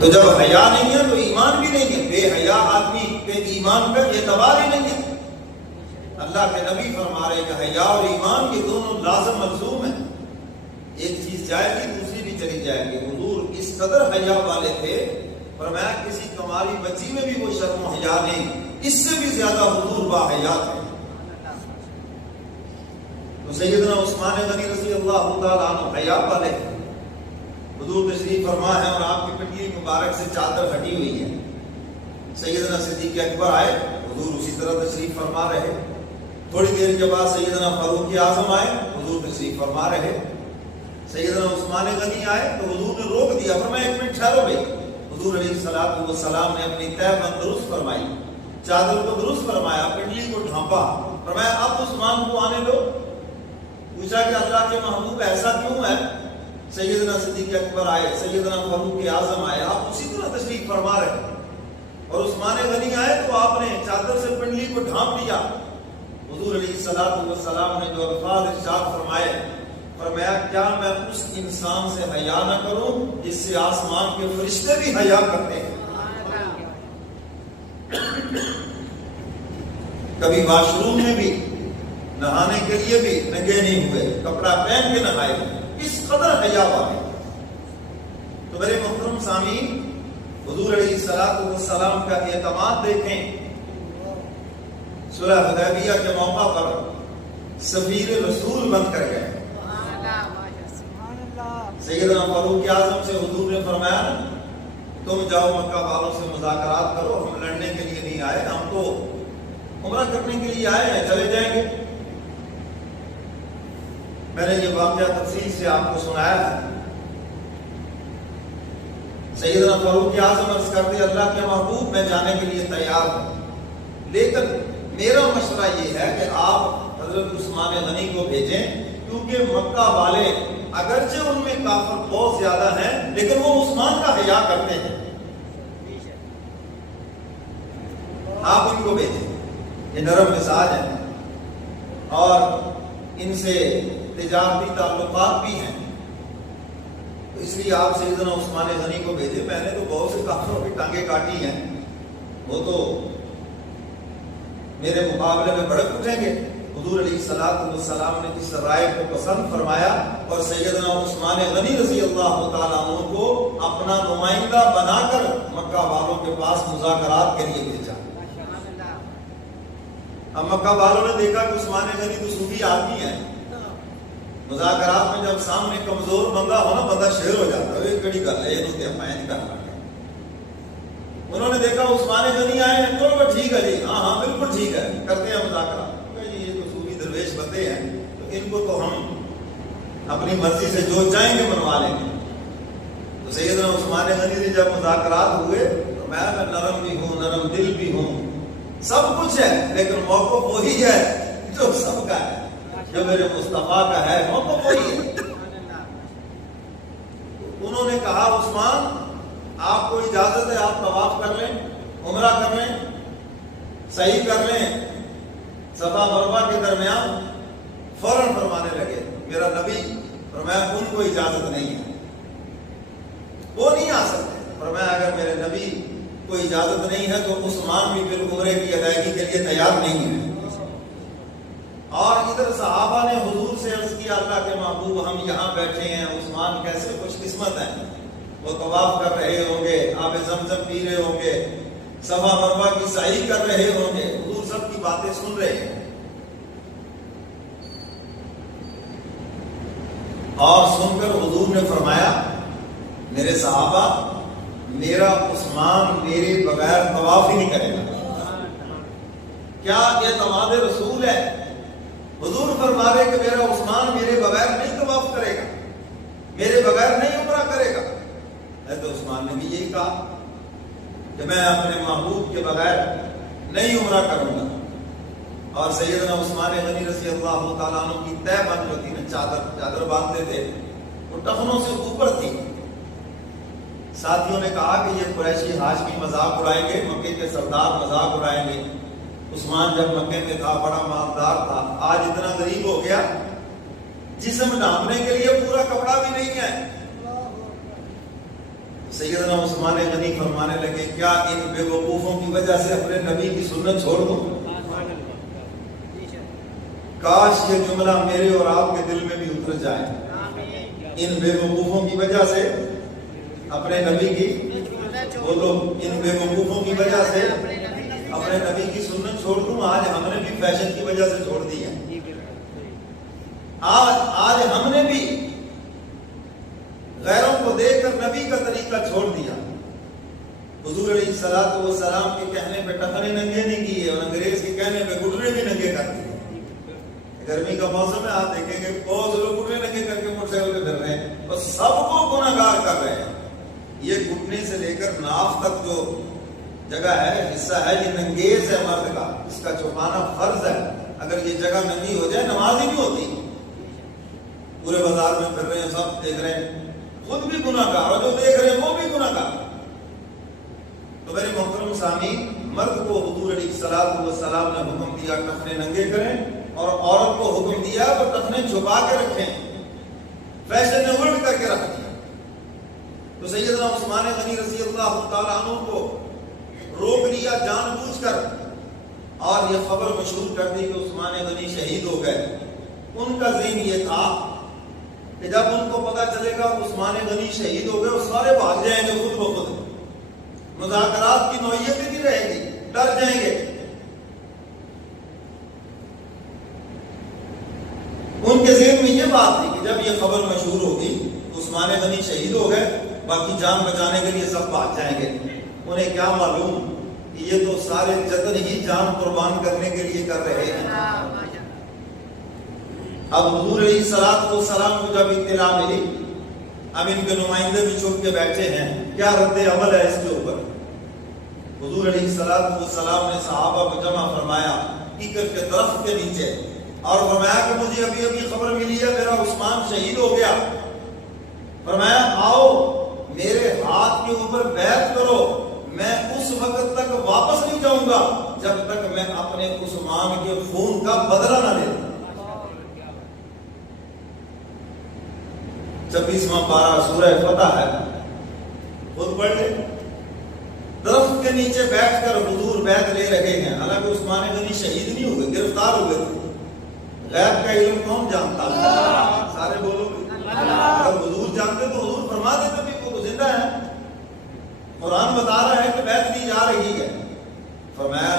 تو جب حیا نہیں ہے تو ایمان بھی نہیں ہے. بے حیا آدمی کے ایمان کا اعتبار ہی نہیں ہے. اللہ کے نبی فرما رہے کہ حیا اور ایمان یہ دونوں لازم ملزوم ہیں. ایک چیز جائے گی دوسری بھی چلی جائے گی. حضور اس قدر حیا والے تھے، فرمایا کسی کماری بچی میں بھی وہ شرم و حیا نہیں، اس سے بھی زیادہ حضور با حیا تھے. تو سیدنا عثمان غنی رضی اللہ تعالیٰ عنہ حیا والے تھے. حضور تشریف فرما ہے اور آپ کی پٹلی مبارک سے چادر ہٹی ہوئی ہے. سیدنا صدیق اکبر آئے، حضور اسی طرح تشریف فرما رہے. تھوڑی دیر کے بعد سیدنا فاروق اعظم آئے، حضور تشریف فرما رہے. سیدنا عثمان غنی آئے تو حضور نے روک دیا، فرمایا ایک منٹ ٹھہرو بھائی. حضور علیہ الصلوۃ والسلام نے اپنی تہہ بند درست فرمائی، چادر کو درست فرمایا، پنڈلی کو ڈھانپا، فرمایا اب عثمان کو آنے دو. پوچھا کہ اللہ کے محبوب ایسا کیوں ہے؟ سیدنا صدیق اکبر آئے، سیدنا فاروق اعظم آئے، آپ اسی طرح تشریف فرما رہے. اور عثمان غنی آئے تو آپ نے چادر سے پنڈلی کو ڈھانپ لیا. حضور علیہ الصلوۃ والسلام نے جو الفاظ ارشاد فرمائے، فرمایا کیا میں اس انسان سے حیا نہ کروں جس سے آسمان کے فرشتے بھی حیا کرتے ہیں. کبھی واش روم میں بھی نہانے کے لیے بھی ننگے نہیں ہوئے، کپڑا پہن کے نہائے، اس قدر حیا والے. تو میرے محترم سامعین، حضور علیہ الصلوۃ والسلام کا اعتماد دیکھیں. صلح حدیبیہ کے موقع پر سفیر رسول بن کر گئے. سیدنا فاروق اعظم سے حضور نے فرمایا تم جاؤ مکہ والوں سے مذاکرات کرو، ہم لڑنے کے لیے نہیں آئے، ہم تو عمرہ کرنے کے لیے آئے ہیں، چلے جائیں گے. میں نے یہ واقعہ تفصیل سے آپ کو سنایا ہے. سیدنا فاروق اعظم عرض کرتے اللہ کے محبوب میں جانے کے لیے تیار ہوں، لیکن میرا مشورہ یہ ہے کہ آپ حضرت عثمان غنی کو بھیجیں، کیونکہ مکہ والے اگرچہ ان میں کافر بہت زیادہ ہیں لیکن وہ عثمان کا حیا کرتے ہیں. آپ ان کو بھیجیں، یہ نرم مزاج ہیں اور ان سے تجارتی تعلقات بھی ہیں، تو اس لیے آپ سیدنا عثمان غنی کو بھیجیں. میں نے تو بہت سے کافروں کی ٹانگیں کاٹی ہیں، وہ تو میرے مقابلے میں بڑک اٹھیں گے. حضور علیہ الصلوۃ والسلام نے اس رائے کو پسند فرمایا اور سیدنا عثمان غنی رضی اللہ تعالیٰ عنہ کو اپنا نمائندہ بنا کر مکہ والوں کے پاس مذاکرات کے لیے بھیجا. اب مکہ والوں نے دیکھا کہ عثمان غنی تو صوفی آدمی ہے، مذاکرات میں جب سامنے کمزور بندہ ہو نا، بندہ شیر ہو جاتا ہے، کڑی کر لے یہ تو فائن کرنا. انہوں نے دیکھا عثمان غنی آئے ہیں، تو ٹھیک ہے جی، ہاں ہاں بالکل ٹھیک ہے، کرتے ہیں مذاکرات. یہ تو صوفی درویش بندے ہیں، تو ان کو تو ہم اپنی مرضی سے جو چاہیں گے منوا لیں گے. تو سیدنا عثمان غنی سے جب مذاکرات ہوئے تو میں نرم بھی ہوں، نرم دل بھی ہوں، سب کچھ ہے، لیکن موقف وہی ہے جو سب کا ہے، جو میرے مصطفیٰ کا ہے، موقف وہی ہے. انہوں نے کہا عثمان آپ کو اجازت ہے، آپ طواف کر لیں، عمرہ کر لیں، صحیح کر لیں. صفا مروہ کے درمیان فوراً فرمانے لگے میرا نبی، فرمایا ان کو اجازت نہیں ہے، وہ نہیں آ سکتے. فرمایا اگر میرے نبی کو اجازت نہیں ہے تو عثمان بھی پھر عمرے کی ادائیگی کے لیے تیار نہیں ہے. اور ادھر صحابہ نے حضور سے عرض کیا اللہ کے محبوب ہم یہاں بیٹھے ہیں، عثمان کیسے خوش قسمت ہیں، وہ طواف کر رہے ہوں گے، آب زمزم پی رہے ہوں گے، صفا مروہ کی سعی کر رہے ہوں گے. حضور سب کی باتیں سن رہے ہیں اور سن کر حضور نے فرمایا میرے صحابہ میرا عثمان میرے بغیر طواف ہی نہیں کرے گا. کیا یہ اعتماد رسول ہے؟ حضور فرما رہے کہ میرا عثمان میرے بغیر نہیں طواف کرے گا، میرے بغیر نہیں عمرہ کرے گا. تو عثمان نے بھی یہی کہا کہ میں اپنے محبوب کے بغیر نہیں عمرہ کروں گا. اور سیدنا عثمان غنی رضی اللہ تعالیٰ عنہ کی تہ بند جو تھی نا، چادر باندھتے تھے، وہ ٹخنوں سے اوپر تھی. ساتھیوں نے کہا کہ یہ قریشی ہاشمی مذاق اڑائیں گے، مکے کے سردار مذاق اڑائیں گے. عثمان جب مکے میں تھا بڑا مالدار تھا، آج اتنا غریب ہو گیا جسم ڈھانپنے کے لیے پورا کپڑا بھی نہیں ہے. سیدنا عثمان غنی فرمانے لگے کیا ان بے وقوفوں کی وجہ سے اپنے نبی کی سنت چھوڑ دوں؟ کاش یہ جملہ میرے اور آپ کے دل میں بھی اتر جائے، ان بے وقوفوں کی وجہ سے اپنے نبی کی، بولو ان بے وقوفوں کی وجہ سے اپنے نبی کی سنت چھوڑ دوں۔ آج ہم نے بھی فیشن کی وجہ سے چھوڑ دی ہے، آج ہم نے بھی غیروں کو دیکھ کر نبی کا طریقہ چھوڑ دیا۔ حضور علیہ الصلوۃ والسلام کے کہنے پہ ٹخنے ننگے نہیں کیے اور انگریز کے کہنے پہ گھٹنے بھی ننگے کر دیے۔ گرمی کا موسم ہے، آپ دیکھیں گے بہت سے لوگ گھٹنے ننگے کر کے موٹر سائیکل پہ پھر رہے ہیں اور سب کو گناہگار کر رہے ہیں۔ یہ گھٹنے سے لے کر ناف تک جو جگہ ہے، حصہ ہے، یہ ننگیز ہے مرد کا، اس کا چھپانا فرض ہے۔ اگر یہ جگہ ننگی ہو جائے نماز ہی نہیں ہوتی۔ پورے بازار میں پھر رہے ہیں، سب دیکھ رہے ہیں، خود بھی گناہگار اور جو دیکھ رہے ہیں وہ بھی گناہگار۔ تو میرے محترم سامعین، مرد کو حضور علیہ الصلوۃ والسلام نے حکم دیا ٹخنے ننگے کریں، اور عورت کو حکم دیا وہ ٹخنے چھپا کے رکھیں۔ فیشن نے الٹ کر کے رکھ دیا۔ تو سیدنا عثمان غنی رضی اللہ تعالیٰ عنہ کو روک لیا جان بوجھ کر، اور یہ خبر مشہور کر دی کہ عثمان غنی شہید ہو گئے۔ ان کا ذہن یہ تھا کہ جب ان کو پتا چلے گا عثمان غنی شہید ہو گئے، وہ سارے بھاگ جائیں گے خود بخود، مذاکرات کی نوعیت ہی نہیں رہے گی، ڈر جائیں گے۔ ان کے ذہن میں یہ بات تھی کہ جب یہ خبر مشہور ہوگی تو عثمان غنی شہید ہو گئے، باقی جان بچانے کے لیے سب بھاگ جائیں گے۔ انہیں کیا معلوم کہ یہ تو سارے جتن ہی جان قربان کرنے کے لیے کر رہے ہیں۔ اب حضور علیہ الصلوۃ والسلام کو جب اطلاع ملی، اب ان کے نمائندے بھی چھپ کے بیٹھے ہیں، کیا رد عمل ہے اس کے اوپر؟ حضور علیہ الصلوۃ والسلام نے صحابہ کو جمع فرمایا کیکر کے درخت کے نیچے، اور فرمایا کہ مجھے ابھی ابھی خبر ملی ہے میرا عثمان شہید ہو گیا۔ فرمایا آؤ میرے ہاتھ کے اوپر بیعت کرو، میں اس وقت تک واپس نہیں جاؤں گا جب تک میں اپنے عثمان کے خون کا بدلہ نہ لے لوں۔ 26واں پارہ سورہ فتح ہے، خود پڑھ لیں۔ درخت کے نیچے بیٹھ کر حضور بیعت لے رہے ہیں، حالانکہ عثمان غنی شہید نہیں ہوئے، گرفتار ہوئے تھے۔ غیب کا علم کون جانتا ہے؟ سارے بولو گے اگر حضور جانتے تو حضور فرما دیتے بھی وہ زندہ ہے۔ قرآن بتا رہا ہے کہ بیعت لی جا رہی ہے۔ فرمایا